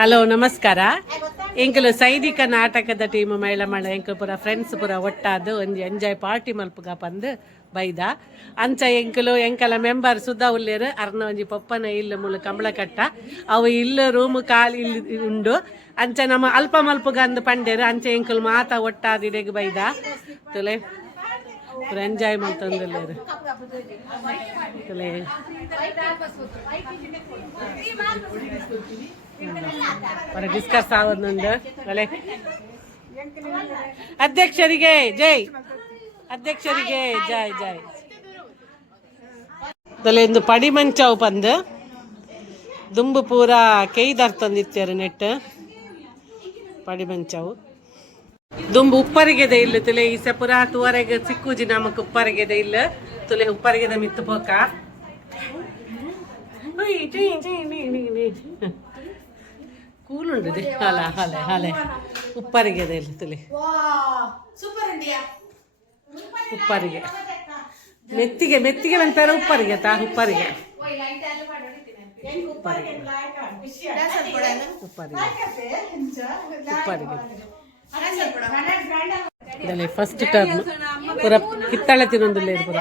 Hello ನಮಸ್ಕಾರ. ಎಂಕಲು ಸೈನಿಕ ನಾಟಕದ ಟೀಮ್ ಮೈಳ ಮಳ ಎಂಕಲು ಪೂರ ಫ್ರೆಂಡ್ಸ್ ಪೂರ ಒಟ್ಟಾದು ಒಂಜಿ ಎಂಜಾಯ್ ಪಾರ್ಟಿ ಮಲ್ಪುಗ ಪಂದು ಬೈದ ಅಂಚ ಎಂಕಲ ಮೆಂಬರ್ ಸುದ್ದ ಉಲ್ಲೇರು ಅರ್ನ ಒಂಜಿ ಪೊಪ್ಪನ ಇಲ್ಲು ಮುಳು ಕಂಬಳ ಕಟ್ಟ ಅವು ಇಲ್ಲು ರೂಮ್ ಕಾಲು ಇಲ್ಲಿ ಉಂಡು ಅಂಚ ನಮ್ಮ ಅಲ್ಪ ಮಲ್ಪುಗ ಅಂದು ಪಂಡೇರು ಅಂಚ ಎಂಕಲು ಮಾತ ಒಟ್ಟಾದು ಇಡೆಗ್ ಬೈದ ತುಲೆ ಪೂರ ಎಂಜಾಯ್ ಮಲ್ತೊಂದುಲ್ಲೇರು ತುಲೆ ಡಿಸ್ಕಸ್ ಆಗೋದುಂಡು ಅಲೆ ಅಧ್ಯಕ್ಷರಿಗೆ ಜೈ, ಅಧ್ಯಕ್ಷರಿಗೆ ಜೈ ಜೈ. ತಲೆಂದು ಪಡಿ ಮಂಚವು ಪಂದು ದುಂಬು ಪೂರ ಕೈದರ್ತಂದಿತ್ತೇರು ನೆಟ್ ಪಡಿ ಮಂಚವು ದುಂಬು ಉಪ್ಪರಿಗೆದೆ ಇಲ್ಲ ತುಲೆ ಈಸ ಪುರ ತೂವರೆಗೆ ಸಿಕ್ಕುಜಿ ನಮಕ್ ಉಪ್ಪರಿಗೆದೆ ಇಲ್ಲ ತುಲೆ ಉಪ್ಪರಿಗೆದ ಮಿತ್ತು ಪೋಕ ಕೂಲುಂಡು ಹಲ ಹಲೆ ಹಲೆ ಉಪ್ಪರಿಗೆದೆ ಇಲ್ಲ ತುಲೆ ಉಪ್ಪರಿಗೆ ಮೆತ್ತಿಗೆ ಮೆತ್ತಿಗೆ ಅಂತಾರೆ ಉಪ್ಪರಿಗೆ ತಾ ಉಪ್ಪರಿಗೆ ಉಪ್ಪರಿಗೆ ಉಪ್ಪರಿಗೆ ಉಪ್ಪರಿಗೆ ಫಸ್ಟ್ ಟರ್ಮ್ ಪೂರ ಕಿತ್ತಳೆ ತಿನ್ನೊಂದಿಲ್ಲ ಪೂರ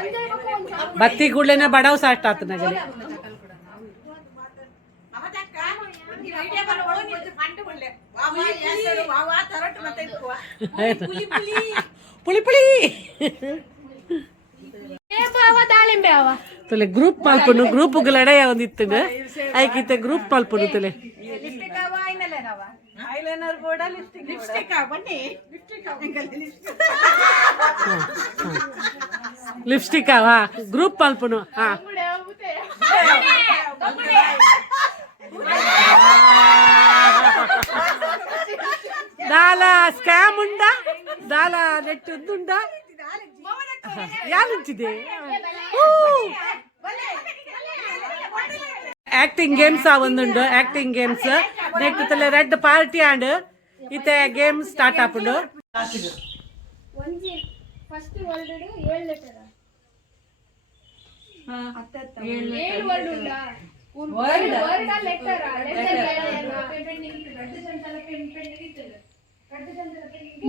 ಬತ್ತಿ ಕೂಡಲೇನೆ ಬಡವು ಸಾಸ್ಟ್ ಆತ ನಗಲಿ ಪುಳಿ ಪುಳಿ ತುಲೆ ಗ್ರೂಪ್ ಮಲ್ಪುನು ಗ್ರೂಪ್ಗಳ ಒಂದಿತ್ತು ಐಕಿತ್ತೆ ಗ್ರೂಪ್ ಮಲ್ಪುನು ತುಲೆ ಲಿಪ್ಸ್ಟಿಕ್ ಹಾ ಗ್ರೂಪ್ ಮಲ್ಪುನು ಹಾ ದಾಲ ಸ್ಕ್ಯಾಮ್ ಉಂಡಾ ದಾಲ ನೆಟ್ ಉಂಡಾ ಯಾಲುಂಚಿದೆ ಆಕ್ಟಿಂಗ್ ಗೇಮ್ಸ್ ಒಂದುಂಡು ಆಕ್ಟಿಂಗ್ ಗೇಮ್ಸ್ ನೆಟ್ ತಲೆ ರೆಡ್ ಪಾರ್ಟಿ ಆಂಡ್ ಇತ್ತೆ ಗೇಮ್ ಸ್ಟಾರ್ಟ್ ಆಪುಂಡು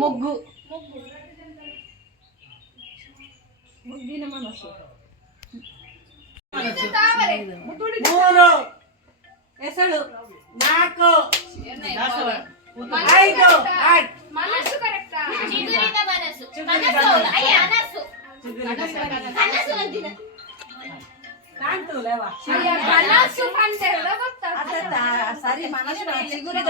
ಮೊಗ್ಗು ಮುಗ್ಗಿನ ಮನಸ್ಸು ಮೂರು ಹೆಸಳು ನಾಲ್ಕು ಐದು ಮನಸ್ಸು ಕರೆಕ್ಟಾ ಚಿಗುರಿದ ಮನಸ್ಸು ಮನಸ್ಸು ಅಯ್ಯ ಅನಸು ಅನಸು ಅಂತಿನ ಕಾಂತುಲೇವಾ ಅಯ್ಯ ಮನಸ್ಸು ಕಾಂತೇಲ್ಲ ಗೊತ್ತಾ ಅದಾ ಸರಿ ಮನಸ್ಸು ಚಿಗುರಿದ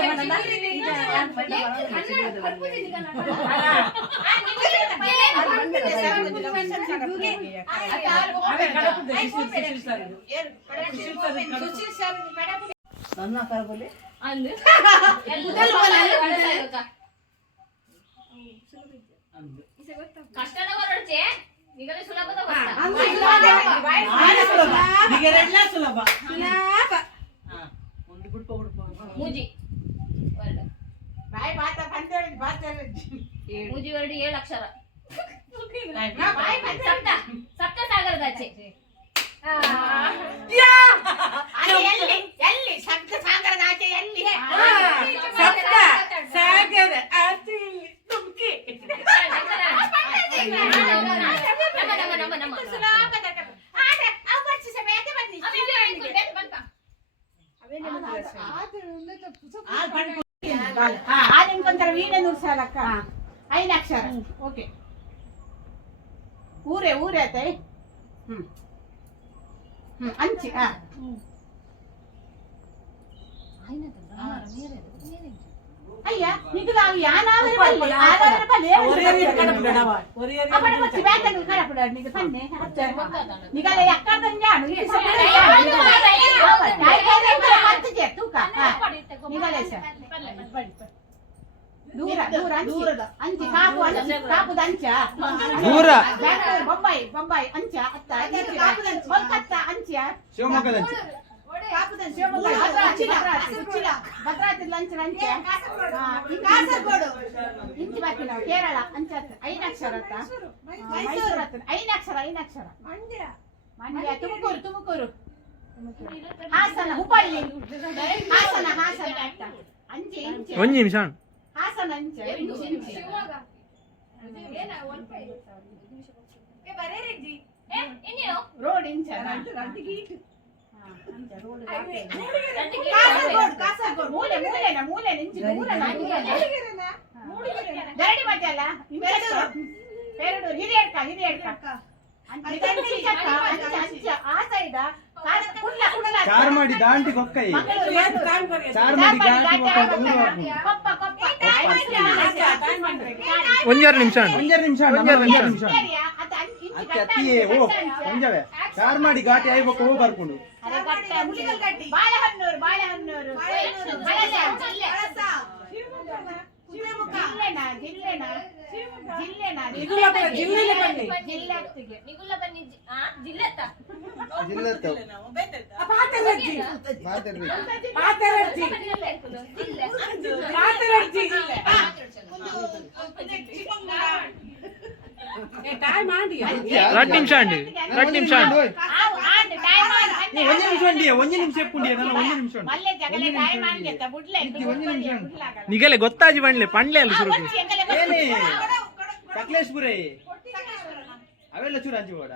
ನನ್ನ ಕರಬಲಿ ಅಂದು ಕಷ್ಟನ ಹೊರಡ್ಚೆ ನಿಗಲೆ ಸುಲಭದ ನಿಗರೆಲ್ಲ ಸುಲಭ ಸುಲಭ ಒಂದು ಗುಡ್ಪ ಗುಡ್ಪ ಮೂಜಿ ವರ್ಡ್ ಬಾಯ್ ಬಾತ ಪಂತೇಳಿ ಬಾತೇಳಿ ಮೂಜಿ ವರ್ಡ್ 7 ಅಕ್ಷರ ಸಪ್ತ ಸಪ್ತ ಸಾಗರದಾಚೆ ಎಲ್ಲಿ ಎಲ್ಲಿ ಸಪ್ತ ಸಾಗರದಾಚೆ ಎಲ್ಲಿ ಸಪ್ತ ಸಾಗರ ಆಚೆ ಇಲ್ಲಿ ತುಮ್ಕಿ ಆದಿಂಕೊಂತರ ವೀಣೆ ನುರ್ಸಾಲಕ್ಕ 5 ಅಕ್ಷರ ಓಕೆ ಊರೇ ಊರೇ ಆತ ಅಂಚಿ ಅಯ್ಯ ನಿಗದ ಯಾನಾದರೂ ಬಲ್ಲಿ ಆಧಾರ ಬಲ್ಲಿ ಅವರ ಬ್ಯಾಟಲ್ ಕಡಪಡ ನಿಗ ತನ್ನೆ ನಿಗಲ ಯಕ್ಕದಂಜ ಅನು ಈ ಹತ್ತಿಗೆ ತೂಕ ನಿಗಲೇಶ ದೂರ ದೂರ ದೂರದ ಅಂಚಿ ಕಾಪು ಅಂಚಿ ಕಾಪುದ ಅಂಚ ದೂರ ಬೊಂಬೈ ಬೊಂಬೈ ಅಂಚ ಅತ್ತ ಕೋಲ್ಕತ್ತ ಅಂಚ ಶಿವಮೊಗ್ಗದ ಅಂಚ ಕಾಪುದ ಶಿವಮೊಗ್ಗ ಭದ್ರಾವತಿ ಲಂಚ ಅಂಚ ಕಾಸರಗೋಡು ಇಂಚಿ ಬಾಕಿ ನಾವು ಕೇರಳ ಅಂಚ 5 ಅಕ್ಷರ ಅತ್ತ ಮೈಸೂರು ಅತ್ತ 5 ಅಕ್ಷರ 5 ಅಕ್ಷರ ಮಂಡ್ಯ ತುಮಕೂರು ತುಮಕೂರು ಹಾಸನ ಹುಬ್ಬಳ್ಳಿ ಹಾಸನ ಹಾಸನ ಅತ್ತ ಒಂಜಿ ನಿಮಿಷ ಹಾಸನ ಅಂಚೆ ರೋಡ್ ಇಂಚ ಕಾಸರಗೋಡು ಮೂಲೆ ಇಂಚಿ ಗರಡಿ ಮಟ್ಟೆ ಅಲ್ಲ ಪೇರಡೂರು ಹಿರಿಯಡ್ಕ ಆ ಸೈಡ ಚಾರ್ಮಾಡಿ ದಾಂಟಿ ಕೊಕ್ಕೈ ಒಂಜೆರಡು ನಿಮಿಷ ಅತ್ತಿಯೇ ಓ ಒಂಜವೇ ಚಾರ್ಮಾಡಿ ಘಾಟಿ ಆಯ್ಬೇಕು ಹೋಗಿ ಬರ್ಕೊಂಡು ಬಾಳೆಹೊನ್ನೂರು రెండు నిమిషం అండి ಒಂದೇ ನಿಮಿಷ ನಿಗಲೆ ಗೊತ್ತಾಜಿ ಬಂಡ್ಲೆ ಪಂಡ್ಲೆ ಅಲ್ಲ ಶುರು ಸಕಲೇಶ್ಪುರ ಅವೆಲ್ಲ ಚೂರು ಹಂಚಿ ಕೂಡ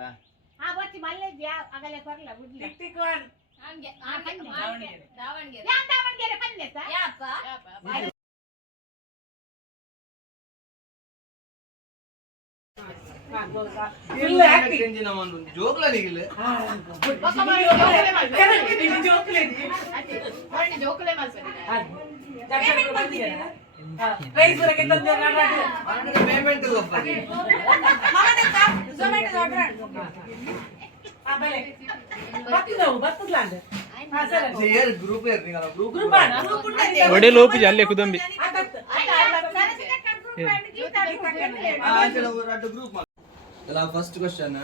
ಜೋಕ್ಲ ಪೇಮೆಂಟ್ ಗ್ರೂಪ್ ಒಡೆ ಲೋಪಿ ಅಲ್ಲೇ ಕುದಂಬಿ ಫಸ್ಟ್ ಕ್ವಶನ್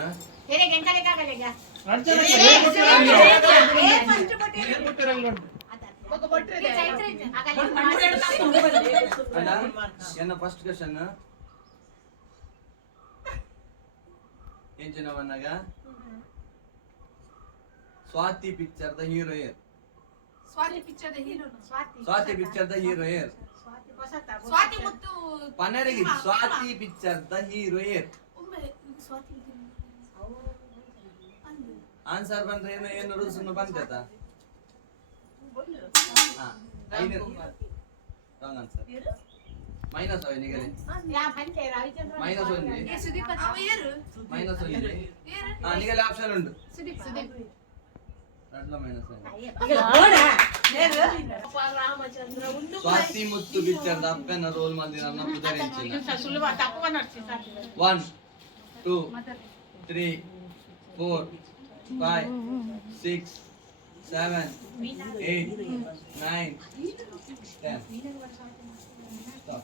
ಫಸ್ಟ್ ಕ್ವಶನ್ ಏನ್ ಚಿನ್ನವನ್ನಾಗ ಸ್ವಾತಿ ಪಿಕ್ಚರ್ ದ ಹೀರೋ ಏರ್ ಸ್ವಾತಿ ಪಿಕ್ಚರ್ ದ ಹೀರೋ ಏರ್ ಪನ್ನರಿಗೆ ಸ್ವಾತಿ ಪಿಕ್ಚರ್ ದ ಹೀರೋ ಏರ್ ಆನ್ಸರ್ ಬಂದ್ರೆ ಏನು ರೂಲ್ಸ್ ಬಂತ ರಾಂಗ್ ಆನ್ಸರ್ ಮೈನಸ್ ನಿಗಲಿ ಮೈನಸ್ ನಿಗಲಿ ಆಪ್ಷನ್ ಉಂಟು ಸ್ವಾತಿ ಮುತ್ತು ಪಿಕ್ಚರ್ ಅಪ್ಪನ ರೋಲ್ ಮಾಡಿ ನನ್ನ ಪುದರಿಂಚಿನ 1 2 3 4 5 6 7 8 9 10 stop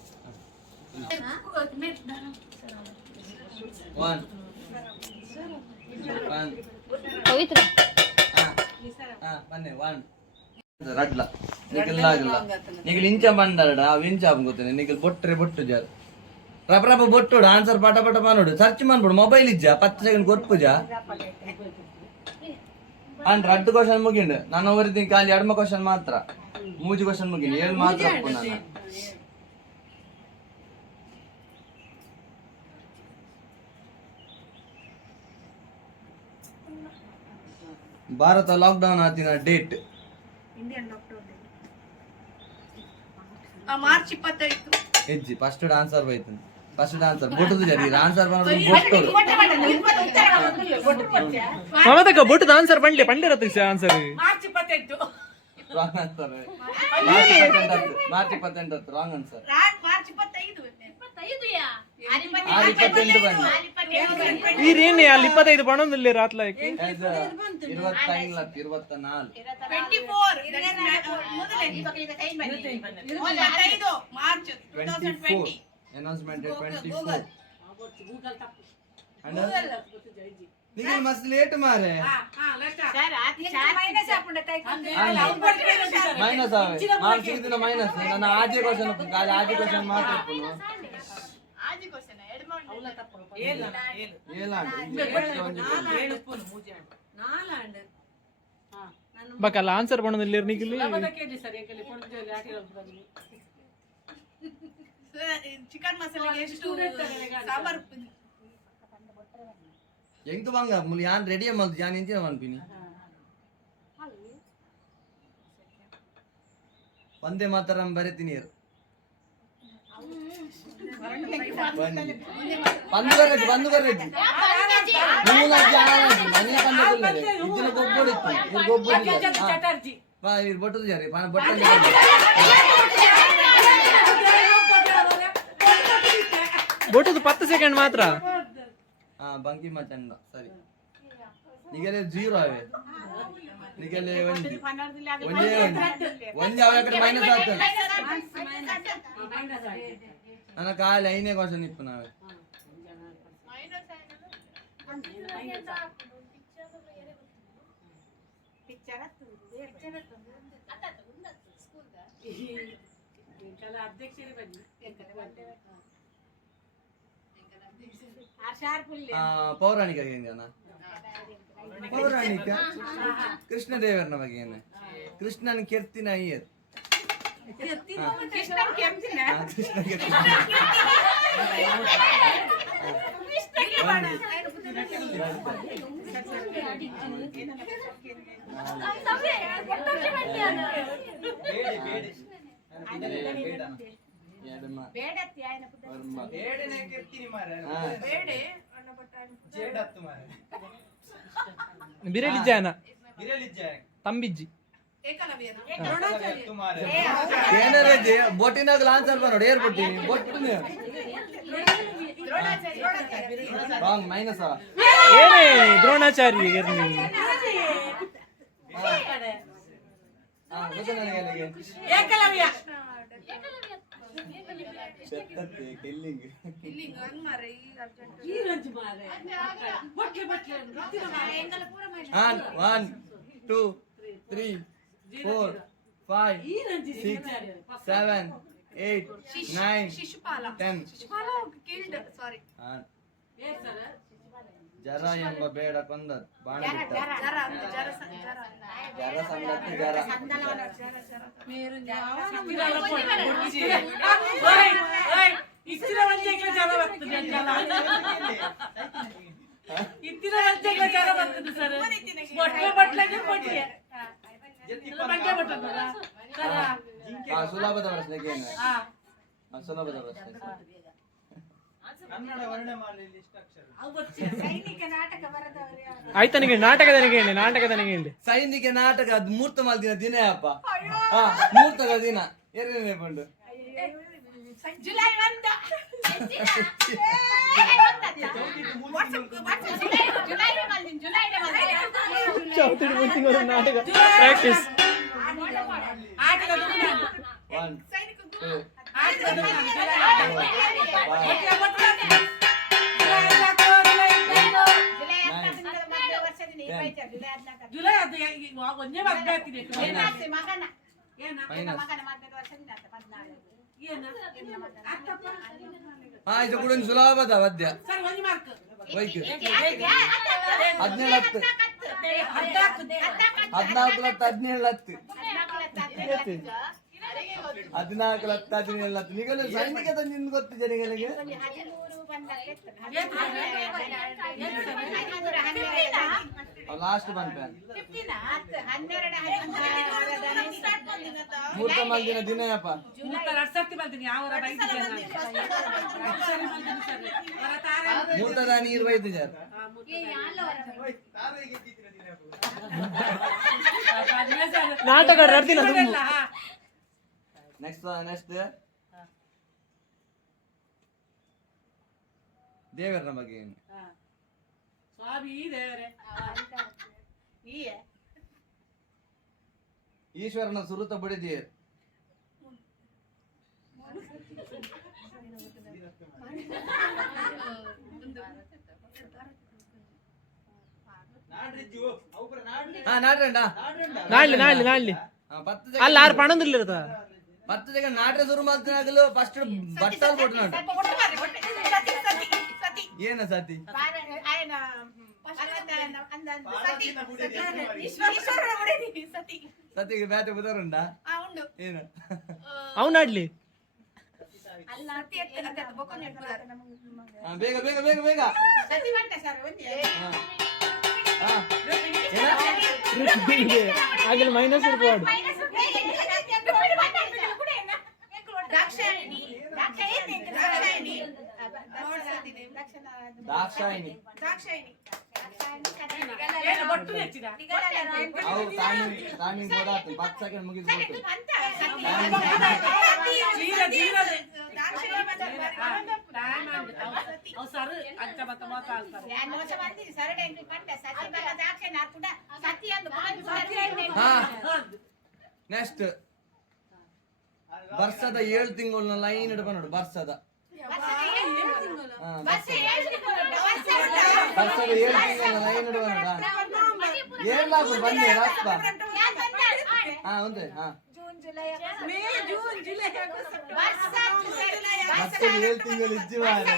1 ಪವಿತ್ರ ಬನ್ನಿ 1 ರಡ್ಲ ನಿಖಿಲ್ ಆಗಲ್ಲ ನಿಖಿಲ್ ಇಂಚ ಬಂದರಡ ಇಂಚ ಗೊತ್ತೇನೆ ನಿಖಿಲ್ ಬೊಟ್ರೆ ಬೊಟ್ಟು ಜಾರ್ ರಪ ಬೊಟ್ಟೋಡು ಆನ್ಸರ್ ಪಟ ಪಟ ಮಾಡೋಡು ಸರ್ಚ್ ಮಾಡ್ಬಿಡು ಮೊಬೈಲ್ ಇಜ್ಜ 10 ಸೆಕೆಂಡ್ ಕೊರ್ಪುಜ ಅಂಡ್ 2 ಕ್ವಶನ್ ಮುಗಿಂಡು ನಾನು ಓದಿದ್ದೀನಿ ಖಾಲಿ 2 ಕ್ವಶನ್ ಮಾತ್ರ 3 ಕ್ವಶನ್ ಮುಗಿಂಡು 7 ಮಾತ್ರ ನಾನು ಭಾರತ ಲಾಕ್ಡೌನ್ ಆತಿನ ಡೇಟ್ ಮಾರ್ಚ್ 25 ಹೆಜ್ಜಿ ಫಸ್ಟ್ ಆನ್ಸರ್ ಬೈತು ಫಸ್ಟ್ ಆನ್ಸರ್ ಬೊಟ್ಟದು ಜರಿ ಆನ್ಸರ್ ಬಂದ್ರೆ ಬೊಟ್ಟೋಡು ಮಮತಕ ಬೊಟ್ಟದ ಆನ್ಸರ್ ಬಂಡ್ಲೆ ಪಂಡಿರತ್ತೆ answer March 28 wrong answer March 28 wrong answer March 25 ಈರೇನೆ ಅಲ್ಲಿ 25 ಬಣಂದಲ್ಲಿ ರಾತ್ಲಾಯ್ಕೆ 24 ಮಾರ್ಚ್ 2020 ಅನೌನ್ಸ್ಮೆಂಟ್ 24 ನಿಮಗೆ ಮಸ್ತ್ ಲೇಟ್ ಮಾರೆ ಮೈನಸ್ ಆವೆ ಮಾರ್ಕ್ಸ್ ದಿನ ಮೈನಸ್ ನನ್ನ ಆಜೆ ಕ್ವಶನ್ ಖಾಲಿ ಆಜೆ ಕ್ವಶನ್ ಮಾತ್ರ ಬಕಲ್ಲ ಆನ್ಸರ್ ಬಣದಲ್ಲಿ ನಿಖಿಲ್ ಚಿಕನ್ ಮಸಾಲೆಗೆ ಎಷ್ಟು ಸಾಂಬಾರ್ ಎಂತ ಬಂಗ ಮುಲ್ ಯಾನ್ ರೆಡಿ ಮಲ್ತು ಯಾನ್ ಇಂಚಿನ ಮನ್ಪಿನಿ ಒಂದೇ ಮಾತರಂ ಬರೆತೀನಿ ಬಂದು ಬರ್ರೆಡ್ಡಿ ಮೂಲ ಜಾರಾಜಿ ಮನೆ ಕಂಡುಕೊಳ್ಳೆ ಇದನ್ನ ಗೊಬ್ಬೊಡಿತ್ತು ಇವ್ರು ಗೊಬ್ಬೊಡಿತ್ತು ಚಟರ್ಜಿ ಬಾ ಇವ್ರು ಬಟ್ಟದು ಜಾರಿ ಬಟ್ಟೆ ಬೊಟ್ಟದು 10 ಸೆಕೆಂಡ್ ಮಾತ್ರ ಹಾ ಬಂಕಿ ಮಚಂಡ ಸರಿ ನಿಗಲೆ 0 ಆವೆ ನಿಗಲೆ ಒಂದೇ ಅವ ಕಡೆ ಮೈನಸ್ ಆಗ್ತದೆ ನನ್ನ ಕಾಲ ಐನೇ ಕ್ವಶನ್ ಇತ್ತು ನಾವೇ ಪೌರಾಣಿಕ ಏನ ಪೌರಾಣಿಕ ಕೃಷ್ಣದೇವರನ ಬಗ್ಗೆ ಏನ ಕೃಷ್ಣನ ಕೆರ್ತಿನ ಅಯ್ಯರ್ ಕೃಷ್ಣ ಬಿರಲಿಜ್ಜಾನ ತಂಬಿಜ್ಜಿ ಏನಾರಜ್ಜಿ ಬೊಟ್ಟಿನಾಗ ಆನ್ಸರ್ ನೋಡಿ ಏರ್ ಬೊಟ್ಟಿನಿ ಬೊಟ್ಟಿನ ರಾಂಗ್ ಮೈನಸ್ ಏನೇ ದ್ರೋಣಾಚಾರ್ಯ ಏಕಲವ್ಯ ಈ ರಂಜು ಮಾರೆ ಬಟ್ಲೆ ಬಟ್ಲೆ 1 2 3 4 5 6 7 8 9 ಶಿಶುಪಾಲ 10 ಶಿಶುಪಾಲ ಕಿಲ್ಡ್ ಸಾರಿ ಜರ ಎಂಬ ಬೇಡ ಕೊಂದ ಬಾಣ ಬಿಟ್ಟ ಜರ ಜರ ಸಂಗತಿ ಜರ ಇತ್ತಿನ ವಂಚೆಗಳ ಜನ ಬರ್ತದೆ ಇತ್ತಿನ ವಂಚೆಗಳ ಜನ ಬರ್ತದೆ ಸರ್ ಬಟ್ಲೆ ಬಟ್ಲೆಗೆ ಬಟ್ಲೆ ಬಟ್ಟೆ ಬಟ್ಟದ ಸುಲಭದ ಪ್ರಶ್ನೆಗೆ ಏನು ಸುಲಭದ ಪ್ರಶ್ನೆ ಆಯ್ತಾ ನಿಗೆ ನಾಟಕದನಿಗೆ ಹೇಳಿ ನಾಟಕದನಿಗೆ ಹೇಳಿ ಸೈನಿಕ ನಾಟಕ ಅದು ಮೂರ್ತ ಮಾಲ್ದಿನ ದಿನ ಅಪ್ಪ ಮೂರ್ತದ ದಿನ ಎರಡನೇ ಬಂಡು ಜುಲೈ 1 ಚೌತಿಡಿ ಮುಂತಿನ ನಾಟಕ ಪ್ರಾಕ್ಟೀಸ್ 1 ಒಂದೇ ಮಗ್ಗ ಆಗ್ತಿದೆ ಇದು ಕೂಡ ಒಂದು ಸುಲಭದ ವಾದ್ಯ ಸರ್ 1 ಮಾರ್ಕ್ ವೈಕ್ 17 14 17 14 ನಿಗಲು ಸೈನಿಕದ ನಿನ್ ಗೊತ್ತು ಜನಗಳಿಗೆ ಲಾಸ್ಟ್ ಬಂತ ಮೂರ್ತ ಮಲ್ದಿನ ದಿನ ಅಪ್ಪ ಮೂರ್ತದ ನೀರು ವೈದ್ಯ ಜರ ನಾಟಕ ನಡ್ದಿಲ್ಲ ನೆಕ್ಸ್ಟ್ ದೇವರ ಬಗ್ಗೆ ಏನು ಸ್ವಾಮಿ ದೇವರೇ ಈಶ್ವರನ ಸುರುತ ಬಡಿದೀರ್ ನಾಡ್ರಂಡ ನಾಡ್ಲಿ ನಾಡ್ಲಿ ನಾಡ್ಲಿ ಅಲ್ಲ ಆರು ಪಣಂದಿಲ್ಲ 10 ಸೆಕೆಂಡ್ ನಾಟ್ರ ಶುರು ಮಾಡ್ತಾಗಲು ಫಸ್ಟ್ ಬಟ್ಟಲ್ ಕೊಟ್ಟು ನಾಡು ಏನ ಸತಿ ಸತಿಗೆ ಬ್ಯಾತೆ ಬುದರುಂಡ ಏನು ಅವನಾಡ್ಲಿ ಸತಿ ಎತ್ತ ಬೊಕ್ಕೊಂಡು ಇಟ್ಬಿಡಾರೆ. ಬೇಗ ಬೇಗ ಬೇಗ ಬೇಗ ಸತಿ ಬಟ್ಟೆ ಸರ್ ಒಂದೇ. ಆಗಲಿ ಮೈನಸ್ ಇರ್ಬೋದು. ದಾಕ್ಷಾಯಿಣಿ ದಾಕ್ಷಾಯಿಣಿ ದಾಕ್ಷಾಯಿಣಿ ಏನು ಬೊಟ್ಟು ನೆಚ್ಚಿದ ಅವು ತಾನಿಗೆ ಹೋದಾತು 10 ಸೆಕೆಂಡ್ ಮುಗಿಸ್ಬಿಟ್ಟು ಅವು ಸರ್ ಅಕ್ಕ ಮತ್ತೆ ಮಾತಾಡ್ತಾರೆ ಹಾ ನೆಕ್ಸ್ಟ್ ವರ್ಷದ 7 ತಿಂಗಳ ಲೈನ್ ಇಡಬ ನೋಡು ವರ್ಷದ ವರ್ಷದ 7 ತಿಂಗಳ ಲೈನ್ ಇಡಬ ನೋಡ ಏನ್ಲಾಗು ಬಂದೆ ರಾಸ್ಪ ಹಾ ಒಂದೇ ಹಾ ಮತ್ತೆ 7 ತಿಂಗಳು ಇಜ್ಜಿ ಮಾರೆ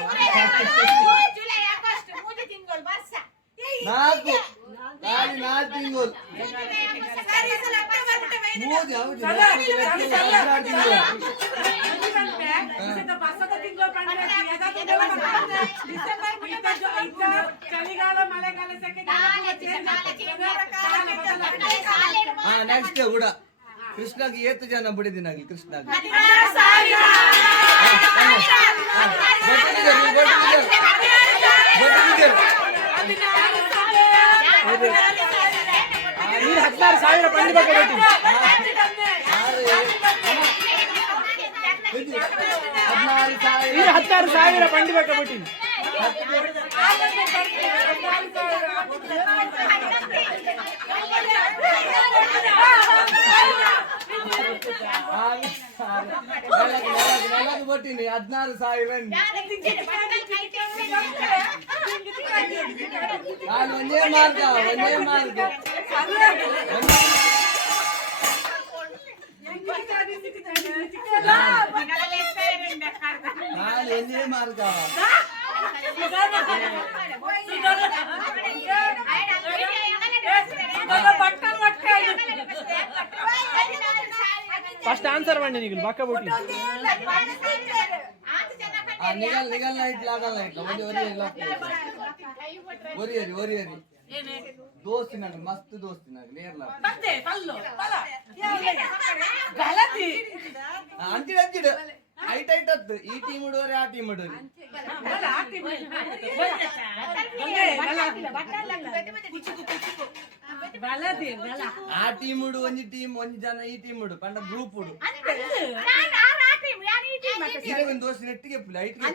4 ತಿಂಗಳು ಮೂದಿ ಹೌದು ಚಳಿಗಾಲ ಮಳೆಗಾಲ ಹಾ ನೆಕ್ಸ್ಟ್ ಕೂಡ ಕೃಷ್ಣಗೆ 7 ಜನ ಬಿಡಿದಿನಾಗಿ ಕೃಷ್ಣಗೆ ನೀರು 16,000 ಪಂಡಿ ಬಗ್ಗೆ ಬೇಟಿ 16,000 ಪಂಡಿ ಬಗ್ಗೆ ಬೇಟಿ ಕೊಟ್ಟಿನಿ 16,000 ಒಂದೇ ಮಾರ್ಗ ಒಂದೇ ಮಾರ್ಗ ಫಸ್ಟ್ ಆನ್ಸರ್ ಮಾಡಿ ನೀವು ಬಾಕ ಬಿಟ್ಟು ನಿಗಲ್ ನೈಟ್ ಲಾಗಲ್ಲ ಒರಿ ದೋಸ್ತಿ ನನಗೆ ಮಸ್ತ್ ದೋಸ್ತಿ ನನಗೆ ನೇರ್ಲ ಅಂಚಿಡ ಐಟ್ ಹತ್ತು ಈ ಟೀಮ್ ಇಡುವರೆ ಆ ಟೀಮ್ ಇಡುವರಿ ಆ ಟೀಮ್ ಇಡು ಒಂಜಿ ಜನ ಈ ಟೀಮ್ ಇಡು ಪಂಡ ಗ್ರೂಪ್ ಇಡು ಒಂದು ದೋಸ್ತಿ ನೆಟ್ಟಿಗೆ ಐಟ್ಗೆ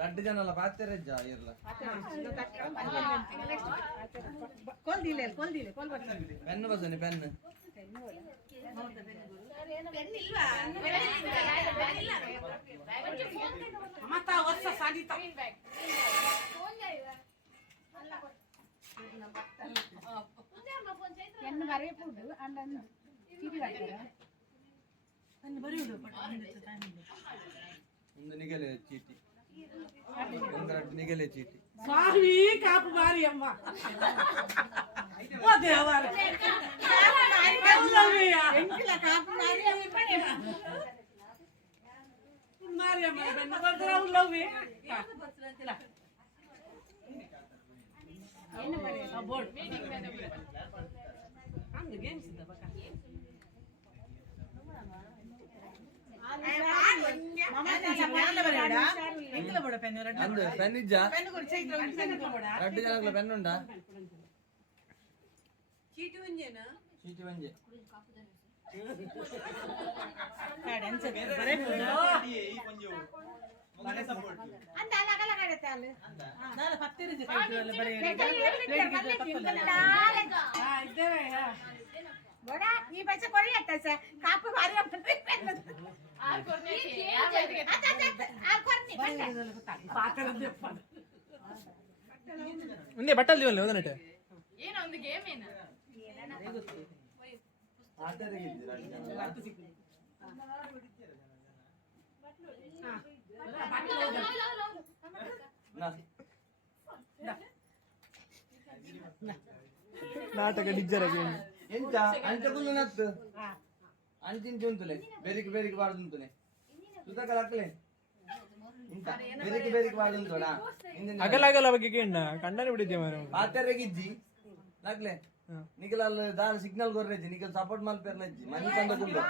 ಎರಡು ಜನ ಅಲ್ಲ ಪಾತ್ರೆ ಇರ್ಲ ಪೆನ್ ಬಸನಿ ಪೆನ್ ಮತ್ತ ವರ್ಷ ಸಾಧಿತ ಒಂದು ನಿಗಲೆ ಚೀಟಿ ನಿಗಲೆ ಚೀಟಿ ಸ್ವಾಮಿ ಕಾಪು ಮಾರಿ ಅಮ್ಮ ಓ ದೇವರ ಮಾರಿಯಮ್ಮ ಬೆನ್ನ ಬರ್ತಾರೆ ಉಲ್ಲವಿ ಬೋರ್ಡ್ ಹಂಗೆ ಗೇಮ್ಸ್ ಇದೆ ಬಕ ಅಂದು ಪೆನ್ ಇಜ್ಜ ಎರಡು ಜನಗಳ ಪೆನ್ ಉಂಟಾ ಚೀಟಿ ಒಂಜೆ ಈ ಪೈಸ ಕೊಡಿ ಅಟ್ಟ ಸರ್ ಕಾಪು ಮಾರಿ ಮುಂದೆ ಬಟ್ಟಲ್ ದಿವಲ್ಲ ಹೋದನಟ ಏನೋ ಒಂದು ಗೇಮ್ ಏನು ನಾಟಕ ಡಿಜ್ಜರ ಗೇಮ್ ಎಂಚ ಅಂಚ ಕುಲ್ಲು ನತ್ತು ಅಂಚಿಂಚ ಉಂತುಲೆ ಬೆರಿಕ್ ಬೆರಿಕ್ ಬಾರ್ದುಂತುನೆ ಸುತಕಲ ಅಕ್ಕಲೆ ಇಂತ ಬೆರಿಕ್ ಬೆರಿಕ್ ಬಾರ್ದುಂತೋಡ ಅಗಲ ಅಗಲ ಬಗ್ಗೆ ಕೇಂಡ ಕಂಡನೆ ಬಿಡಿದ್ದೆ ಮಾರ ಪಾತೆರೆಗಿಜ್ಜಿ ನಕ್ಲೆ ನಿಖಿಲ್ ಅಲ್ಲಿ ದಾರಿ ಸಿಗ್ನಲ್ ಕೊರ್ರೆಜ್ಜಿ ನಿಖಿಲ್ ಸಪೋರ್ಟ್ ಮಲ್ಪೆರ್ಲಜ್ಜಿ ಮನಿ ಬಂದ ಕುಲ್ಲು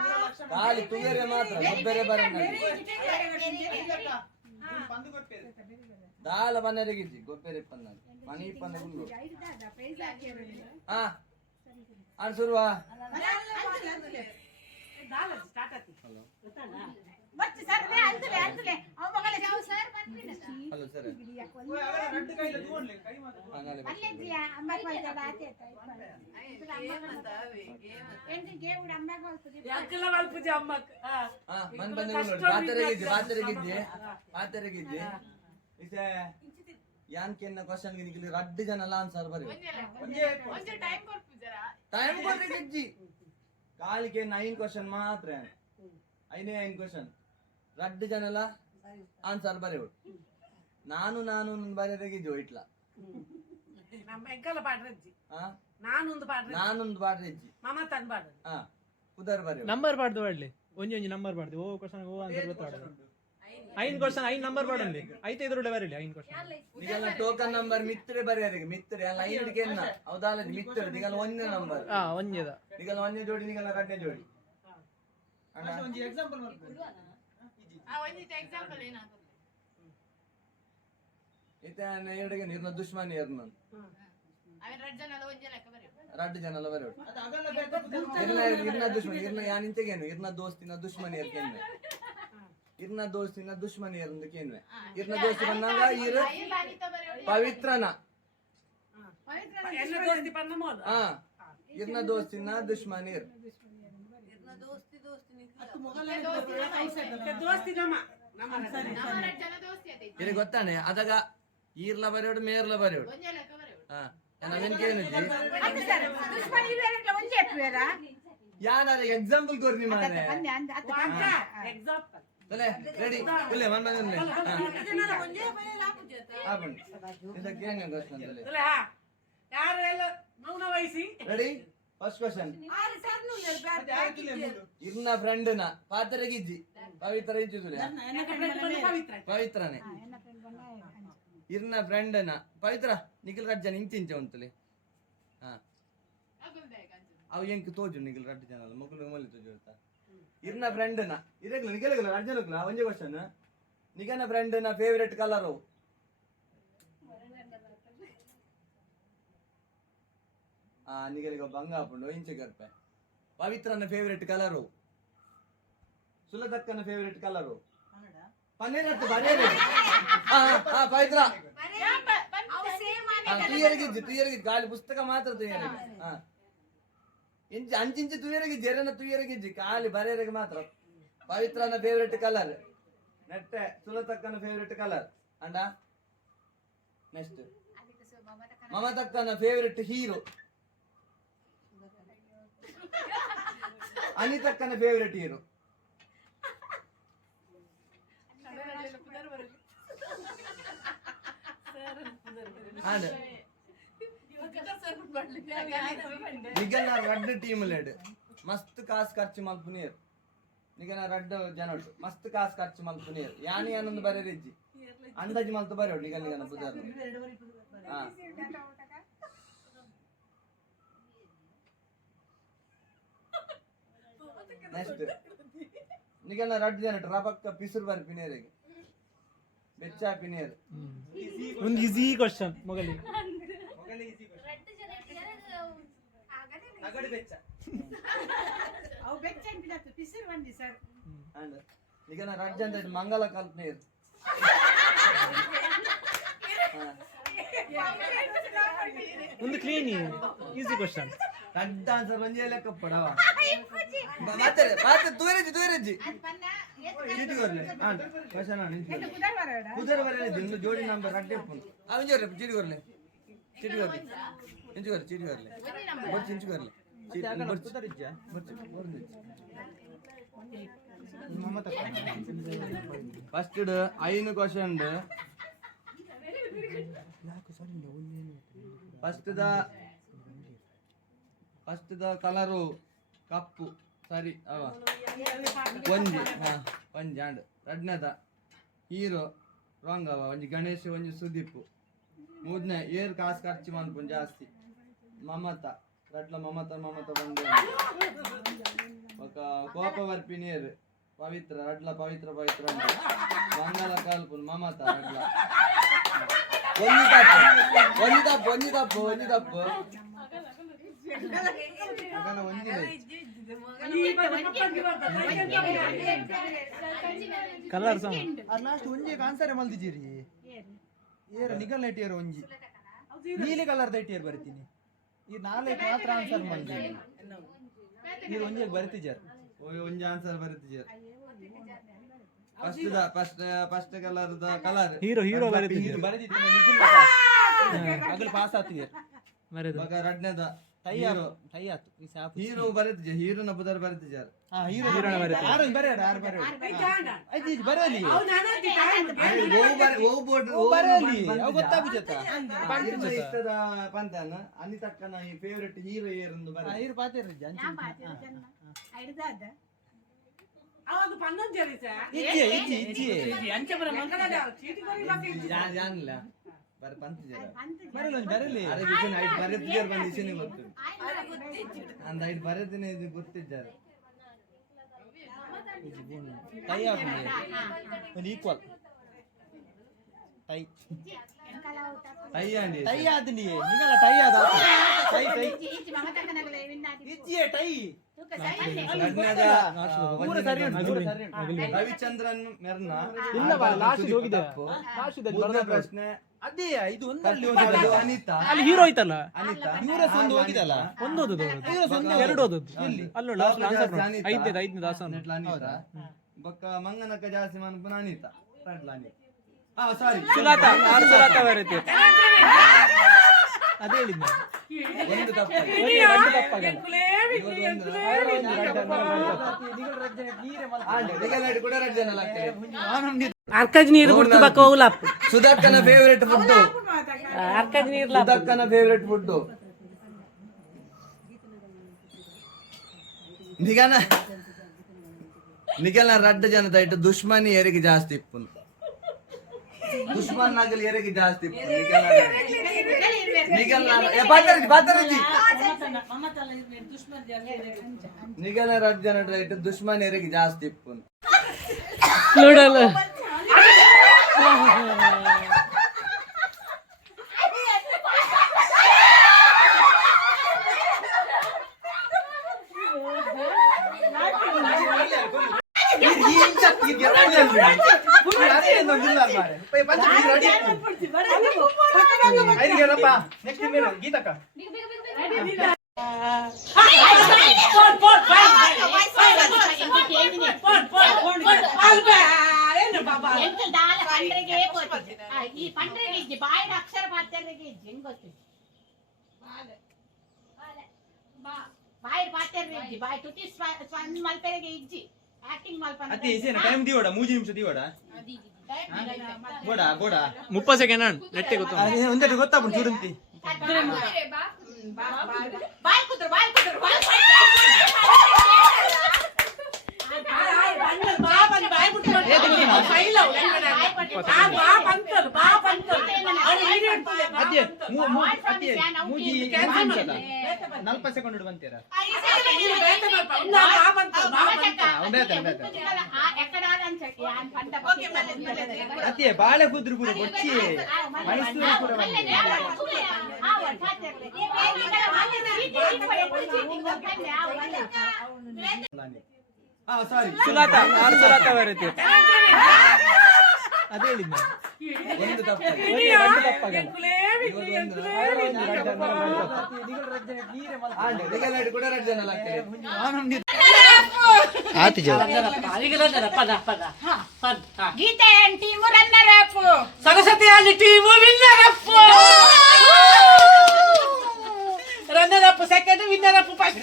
ಖಾಲಿ ತುಗರೆ ಮಾತ್ರ ಗೊಬ್ಬರೆ ಬರ ದಾಲ ಬನ್ನರೆಗಿಜ್ಜಿ ಗೊಬ್ಬರೆ ಇಪ್ಪನ್ನ ಮನಿ ಇಪ್ಪನ್ನ ಕುಲ್ಲು ಹಾ ಅನ್ಸುರ್ವಾ ಮತ್ತೆ ಸರ್ ಅಂತಲೇ ಅಂತಲೇ ಅವ ಮಗಲೇ ಸರ್ ಬಂದ್ಬಿಡ ಹಲೋ ಸರ್ ಅಲ್ಲೇಜಿಯಾ ಅಮ್ಮ ಕೊಯ್ದಲ್ಲ ಆತೆ ಎಂಟಿ ಗೇವುಡ ಅಮ್ಮ ಕೊಲ್ಪುದಿ ಯಾಕಲ್ಲ ಮಲ್ಪುಜಿ ಅಮ್ಮಕ್ ಹಾ ಮನ್ ಬಂದ ಪಾತೆರೆಗಿಜ್ಜಿ ಇಸೆ ಯಾನ್ ಕೆನ್ನ ಕ್ವಶನ್ ಗೆ ನಿಖಿಲ್ ರಡ್ಡು ಜನ ಆನ್ಸರ್ ಬರಿ ಒಂಚೂರು ಟೈಮ್ ಕೊಡ್ಪು ಜರಾ ಟೈಮ್ ಕೊರ್ರೆಗಿಜ್ಜಿ ಕಾಲಿಗೆ 9 ಕ್ವಶನ್ ಮಾತ್ರ ಐನೇ 9 ಕ್ವಶನ್ ರಡ್ಡು ಜನಲ ಆನ್ಸರ್ ಬರೆಯೋಡು ನಾನು ಬರೆಯರೆಗಿಜ್ಜಿ ಇಟ್ಲ ನಮ್ಮ ಎಂಕಲ ಪಾಡ್ರಜ್ಜಿ ಹಾ ನಾನೊಂದು ಪಾಡ್ರೆ ನಾನೊಂದು ಬಾಡ್ರೆಜ್ಜಿ ಮಮ ತನ್ ಪಾಡ್ರೆ ಹಾ ಕುದರ್ ಬರೆಯೋಡು ನಂಬರ್ ಬಾಡ್ದು ಬಾಡ್ಲಿ ಒಂಜಿ ನಂಬರ್ ಬಾಡ್ದು ಓ ಕ್ವಶನ್ ಓ ಆನ್ಸರ್ ಗೊತ್ತಾಡಲ್ಲ 5 ಕ್ವಶನ್ 5 ನಂಬರ್ ಬಾಡಲ್ಲಿ 5 ಎದುರುಡೆ ಬರಲಿ 5 ಕ್ವಶನ್ ನಿಗಲ ಟೋಕನ್ ನಂಬರ್ ಮಿತ್ರೆ ಬರೆಯರಿಗೆ ಮಿತ್ರೆ ಅಲ್ಲ ಐದು ಕೆನ್ನ ಹೌದಾಲ ಮಿತ್ರೆ ನಿಗಲ ಒಂದೇ ನಂಬರ್ ಹಾ ಒಂಜೇದ ನಿಗಲ ಒಂದೇ ಜೋಡಿ ನಿಗಲ ರಡ್ಡೆ ಜೋಡಿ ಅಣ್ಣ ಒಂದು ಎಕ್ಸಾಂಪಲ್ ಆ ಒಂದು ಎಕ್ಸಾಂಪಲ್ ಏನಾಗುತ್ತೆ ಇತನ ಎರಡಿಗೆ ನಿರ್ನ ದುಶ್ಮನಿ ಇರ್ನ ಅವನ್ ರೆಡ್ ಜನ ಎಲ್ಲ ಒಂಜೆ ಲೆಕ್ಕ ಬರೆಯೋದು ರಡ್ಡು ಜನ ಎಲ್ಲ ಬರೆಯೋಡು ಅದು ಅಗಲ ಬೇಕು ಇರ್ನ ದುಶ್ಮನಿ ಇರ್ನ ಯಾನಿಂತೆಗೇನು ಇರ್ನ ದೋಸ್ತಿನ ದುಶ್ಮನಿ ಇರ್ಕೆನ್ವೆ ಇರ್ನ ದೋಸ್ತಿನ ದುಶ್ಮನಿ ಇರ್ನಕೇನ್ವೆ ಇರ್ನ ದೋಸ್ತಿ ಬಂದಾಗ ಇರು ಇಲ್ಲ ಅನಿತ ಬರೆಯೋದು ಪವಿತ್ರನ ಎಲ್ಲ ದೋಸ್ತಿ ಪನ್ನ ಮೋದ ಹಾ ಇರ್ನ ದೋಸ್ತಿನ ದುಶ್ಮನಿ ಇರ್ ದೋಸ್ತಿ ನಮ್ಮ ನಮ್ಮ ರೆಡ್ ಜನ ದೋಸ್ತಿ ಆಯ್ತು ಇದು ಗೊತ್ತಾನೆ ಅದಾಗ ಈರ್ಲ ಬರೆಯೋಡು ಮೇರ್ಲ ಬರೆಯೋಡು ಒಂಜೆ ಲೆಕ್ಕ ಬರೆಯೋದು ಹಾ ನಾವೇನ್ ಕೇಳಿದ್ವಿ ಅದು ಸರ್ ದುಶ್ಮನಿ ಬೇರೆ ಒಂಜೆ ಬೇರೆ ಯಾನ ಎಕ್ಸಾಂಪಲ್ ಕೊರ್ನಿ ಮಾನೆ ಬನ್ನಿ ಅಂದ ಎಕ್ಸಾಂಪಲ್ ತಲೆ ರೆಡಿ ಇಲ್ಲೇ ಮನ್ ಬಂದ್ರೆ ಆಪಣಿ ಇದಕ್ಕೆ ಹೆಂಗ ಗೊತ್ತಂತಲೆ ಯಾರು ಎಲ್ಲ ಮೌನ ವಹಿಸಿ ರೆಡಿ ಫಸ್ಟ್ ಕ್ವಶನ್ ಇರ್ನ ಫ್ರೆಂಡ್ನ ಪಾತ್ರೆಗಿಜ್ಜಿ ಪವಿತ್ರ ಇಜ್ಜುದುಲೆ ಪವಿತ್ರನೇ ಇರ್ನ ಫ್ರೆಂಡ್ನ ಪವಿತ್ರ ನಿಖಿಲ್ ರಡ್ಜನ ಇಂಚಿಂಚ ಉಂತಲೆ ಹಾ ಅವು ಎಂಕ್ ತೋಜು ನಿಖಿಲ್ ರಡ್ಡು ಜನ ಮಕ್ಕಳು ಮಲ್ಲಿ ತೋಜು ಇರ್ತಾ ಇರ್ನ ಫ್ರೆಂಡ್ನ ಇರಗ್ಲ ನಿಖಿಲ್ ರಡ್ಜನಕ್ಲ ಒಂದೇ ಕ್ವಶನ್ ನಿಗನ ಫ್ರೆಂಡ್ನ ಫೇವರೆಟ್ ಕಲರ್ ನಿಗಲಿಗ ಬಂಗ ಹಾಕೊಂಡು ಇಂಚೆ ಗರ್ಪೆ ಪವಿತ್ರನ ಫೇವರೆಟ್ ಕಲರು ಸುಲತಕ್ಕನ ಫೇವರೆಟ್ ಕಲರು ಪನ್ನೀರ್ ಹತ್ತು ಬರೆಯಲಿ ಪವಿತ್ರ ತುಯ್ಯರಿಗಿದ್ದು ಖಾಲಿ ಪುಸ್ತಕ ಮಾತ್ರ ತುಯ್ಯರಿಗೆ ಇಂಚಿ ಅಂಚಿಂಚಿ ತುಯ್ಯರಿಗಿಜ್ಜಿ ಎರನ ತುಯ್ಯರಿಗಿಜ್ಜಿ ಖಾಲಿ ಬರೆಯರಿಗೆ ಮಾತ್ರ ಪವಿತ್ರನ ಫೇವರೆಟ್ ಕಲರ್ ನೆಟ್ಟೆ ಸುಲತಕ್ಕನ ಫೇವರೆಟ್ ಕಲರ್ ಅಂಡ ನೆಕ್ಸ್ಟ್ ಮಮತಕ್ಕನ ಫೇವರೆಟ್ ಹೀರೋ ಅನಿತಕ್ಕನ ಫೇವರೆಟ್ ಹೀರೋ ನಿಗನ ರಡ್ಡು ಟೀಮ್ ಲೇಡ್ ಮಸ್ತ್ ಕಾಸ್ ಖರ್ಚು ಮಲ್ಪುನೀರ್ ನಿಗನ ರಡ್ಡು ಜನೊಟ್ಟು ಮಸ್ತ್ ಕಾಸ್ ಖರ್ಚು ಮಲ್ಪುನೀರ್ ಯಾನಿ ಅನ್ನೊಂದು ಬರೆರಿಜ್ಜಿ ಅಂದಾಜು ಮಲ್ತು ಬರೋಡು ನಿಗನ ಬುಧರ್ ಹಾ ನೆಕ್ಸ್ಟ್ ನಿಗನ ರಡ್ಡು ಜನೊಟ್ಟು ರಬಕ್ಕ ಪಿಸುರು ಬರ್ಪಿನೇರಿಗೆ ಬೆಚ್ಚ ಪಿನೇರ್ ಒಂದು ಈಸಿ ಕ್ವಶನ್ ಮೊಗಲಿ ಅಗಡಿ ಬೆಚ್ಚ ಅವು ಬೆಚ್ಚ ಅಂತಿದ್ದು ಪಿಸಿರು ಬಂದಿ ಸರ್ ಅಂಡ್ ನಿಗನ ರಡ್ಡು ಜನ ಮಂಗಲ ಕಲ್ಪನೇರ್ ಒಂದು ಕ್ಲೀನ್ ಈಸಿ ಕ್ವಶನ್ ರಡ್ಡು ಆನ್ಸರ್ ಒಂದೇ ಲೆಕ್ಕ ಪಡವ ಮಾತಾರೆ ಮಾತೆ ತೂರಜ್ಜಿ ಚೀಟಿ ಕೊರ್ಲೆ ಕ್ವಶನ್ ಕುದರ ಬರೆಯಲಿದ್ದು ಒಂದು ಜೋಡಿ ನಂಬರ್ ರಡ್ಡೆ ಅವನ್ ಜೋರಿ ಚೀಟಿ ಕೊರ್ಲೆ ಚೀಟಿ ಕೊರ್ಲೆ ಚೀಟಿ ಕೊರ್ಲೆ ಬರ್ಚಿ ಇಂಚು ಕೊರ್ಲೆ ಫಸ್ಟ್ ಐನು ಕ್ವಶನ್ ಫಸ್ಟ್ ದ ಫಸ್ಟ್ ಕಲರು ಕಪ್ಪು ಸರಿ ಅವ ಒಂಜಿ ಒಂಜಿ ಆಂಡ್ ರಡ್ನೆದ ಹೀರೋ ರಾಂಗ್ ಅವ ಒಂಜಿ ಗಣೇಶ್ ಒಂಜಿ ಸುದೀಪ್ ಮೂರನೇ ಏರ್ ಕಾಸು ಖರ್ಚು ಮಾಡ್ಕೊಂಡು ಜಾಸ್ತಿ ಮಮತಾ ರಡ್ಲ ಮಮತಾ ಬಂದೆ ಕೋಪ ಬರ್ಪಿನೇರ್ ಪವಿತ್ರ ರಡ್ಲ ಪವಿತ್ರ ಅಂತ ಮಂಗಲ ಕಲ್ಪು ಮಮತಾ ರಡ್ಲ ಒಂಜಿ ತಪ್ಪು ಕಲರ್ ಸಾಂಗ್ ಲಾಸ್ಟ್ ಒಂಜಿ ಆನ್ಸರ್ ಮಲ್ದಿದ್ದೀರಿ ಏರ ನಿಗಲ್ ನೆಟ್ಟಿಯರ್ ಒಂಜಿ ನೀಲಿ ಕಲರ್ ದೈಟಿಯರ್ ಬರಿತೀನಿ ಈ ನಾಲ್ಕು ಮಾತ್ರ ಆನ್ಸರ್ ಮಲ್ದಿದ್ದೀನಿ ನೀರು ಒಂಜಿ ಬರಿತಿದ್ದಾರೆ ಒಂಜಿ ಆನ್ಸರ್ ಬರೀತಿದ್ದಾರೆ ಫಸ್ಟ್ ಕಲರ್ ಹೀರೋ ಬರಿತಿದ್ದೀರಿ ಅಗಲ್ ಪಾಸ್ ಆಗ್ತಿದೆ ರಡ್ನೆದ ಹೀರೋ ಬರೀತಿದ್ದೆ ಹೀರೋನ ಬುಧರ್ ಬರೀತಿದ್ದಾರೆ ಪಂತನ ಅನಿತಕ್ಕನ ಫೇವರೆಟ್ ಹೀರೋ ಏರಂದು ಜಾನಿಲ್ಲ ಬರದಿನ ಇದು ಗೊತ್ತಿದ್ದಾರೆ ಈಕ್ವಲ್ ಟೈ ಟೈ ಅಂಡಿ ಟೈ ಆದ ನೀ ನಿಗಲ ಟೈ ಆದ ಟೈ ಟೈ ಇಜ್ಜಿ ಟೈ ರವಿಚಂದ್ರನ್ ಮೆರ್ನ ಇಲ್ಲವಾ ಲಾಸ್ಟ್ ಹೋಗಿದೆ ಪ್ರಶ್ನೆ ಅದೇ ಇದು ಒಂದಲ್ಲಿ ಅನಿತಾ ಅಲ್ಲಿ ಹೀರೋ ಐತಲ್ಲ ಅನಿತಾ ಯೂರಸ್ ಒಂದು ಹೋಗಿದಲ್ಲ ಒಂದು ಓದೋದು ಯೂರಸ್ ಒಂದು ಎರಡು ಓದೋದು ಅಲ್ಲ ಲಾಸ್ಟ್ ಆನ್ಸರ್ ಐದನೇ ದಾಸನ ಅನಿತಾ ಬಕ್ಕ ಮಂಗನಕ ಜಾಸ್ತಿ ಮನ್ಪುನ ಅನಿತಾ ರಡ್ಲ ಅನಿತಾ ಸಾರಿ ಸುಲಾತ ಬರುತ್ತೆ ಅದೇ ಹೇಳಿದ್ನ ಒಂದು ತಪ್ಪು ಕೂಡ ರಡ್ಜನ ಅರ್ಕಜ್ ನೀರು ಕುಡ್ದು ಬಕ್ಕ ಹೋಗ್ಲಪ್ಪ ಸುಧಾಕನ ಫೇವರೆಟ್ ಫುಡ್ ಅರ್ಕಜ್ ನೀರು ಸುಧಾಕನ ಫೇವರೆಟ್ ಫುಡ್ ನಿಗನ ರಡ್ಡ ಜನದ ಇಟ್ಟು ದುಶ್ಮನಿ ಎರಿಗೆ ಜಾಸ್ತಿ ಇಪ್ಪುನು ದುಶ್ಮನ್ ನಗಲ್ ಎರಿಗೆ ಜಾಸ್ತಿ ಇಪ್ಪುನು ನಿಗನ ರಡ್ಡ ಜನದ ಇಟ್ಟು ದುಶ್ಮನ್ ಎರಿಗೆ ಜಾಸ್ತಿ ಇಪ್ಪುನು ನೋಡಲ್ಲ ಗೀತಕ್ಕ ಈ ಪಂಡ್ರೆಗೆ ಬಾಯಿನ ಅಕ್ಷರ ಪಾತ್ರೆಗೆ ಜಂಗೊತ್ತು ಬಾಯಿ ಪಾತ್ರೆ ಬಾಯಿ ತುಟಿ ಸ್ಪಂದ್ ಮಲ್ಪೆರೆಗೆ ಇಜ್ಜಿ ಆಕ್ಟಿಂಗ್ ಮಲ್ಪನ ಅತಿ ಈಸಿನ ಟೈಮ್ ದಿವಡ 3 ನಿಮಿಷ ದಿವಡ ಬೋಡ 30 ಸೆಕೆಂಡ್ ನೆಟ್ಟೆ ಗೊತ್ತು ಒಂದೆರಡು ಗೊತ್ತಾಗ್ಬಿಡು ಚೂರಂತಿ ಬಾಯಿ ಕುದ್ರು ನಲ್ಪ ಸೆಕೆಂಡ್ ಬಂತೀರಾ ಅದೇ ಬಾಳೆ ಕುದ್ರು ಪೂರ ಕೊಚ್ಚಿ ಮೈಸೂರು ಪೂರ ಸಾರಿ ಸುಲಾತ ಬರುತ್ತೆ ಅದೇ ಹೇಳಿದ್ನ ಒಂದು ತಪ್ಪು ಕೂಡ ರಡ್ಜನ ಗೀತೆ ಟೀಮು ರನ್ನರ್ ಅಪ್ ಸರಸ್ವತಿ ಆಗಿ team winner up runner up second winner up first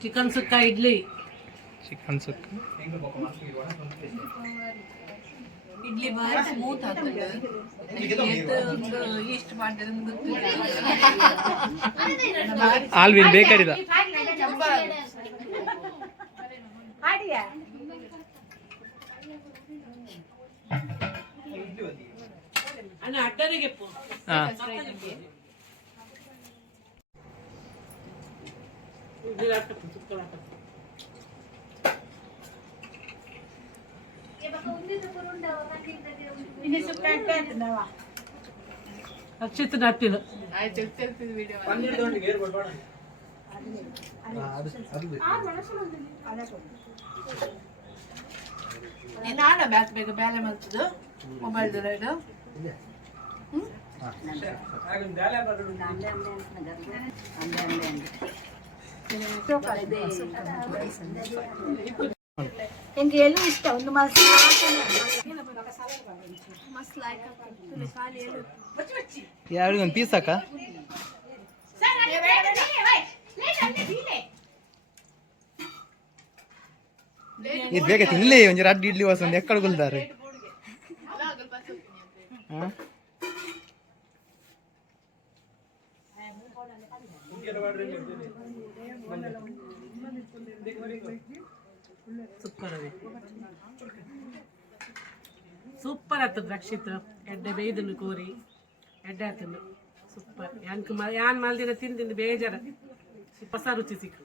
chicken sukka idli chicken sukka idli ಬಾರಿ ಸ್ಮೂತ್ ಆಗ್ತದೆ ಇಷ್ಟು ಮಾಡಿದ್ರೆ ಆಲ್ವಿನ್ ಬೇಕಾರಿದ ಅಣ್ಣ ಅಡ್ಡರಿಗೆ ಪೋ ini suka kan nawa Akshith ನಟ್ಟಿಲು ನೀನು ಆಡ ಬ್ಯಾಕ್ ಬೇಗ ಬೇಲೆ ಮಾಡ್ತದ್ದು ಮೊಬೈಲ್ ರೈಡು എനിക്ക് എല്ലാം ഇഷ്ടം ഒന്ന് ಯಾರಿಗೆ ಒಂದು ಪೀಸ್ ಸಾಕ ಇದು ಬೇಗ ತಿನ್ಲಿ ಒಂಚೂರು ಅಡ್ಡಿ ಇಡ್ಲಿ ವಾಸ ಒಂದು ಎಕ್ಕಡ ಗುಲ್ದಾರೆ ಸೂಪರ್ ಆಗ್ತದೆ ರಕ್ಷಿತ್ ಎಡ್ಡೆ ಬೇಯ್ದನ್ನು ಕೋರಿ ಎಡ್ಡೆ ಆಗ್ತದೆ ಸೂಪರ್ ಯಾನ್ ಮಲ್ದಿನ ತಿಂದು ಬೇಜಾರ ಹೊಸ ರುಚಿ ಸಿಕ್ಕ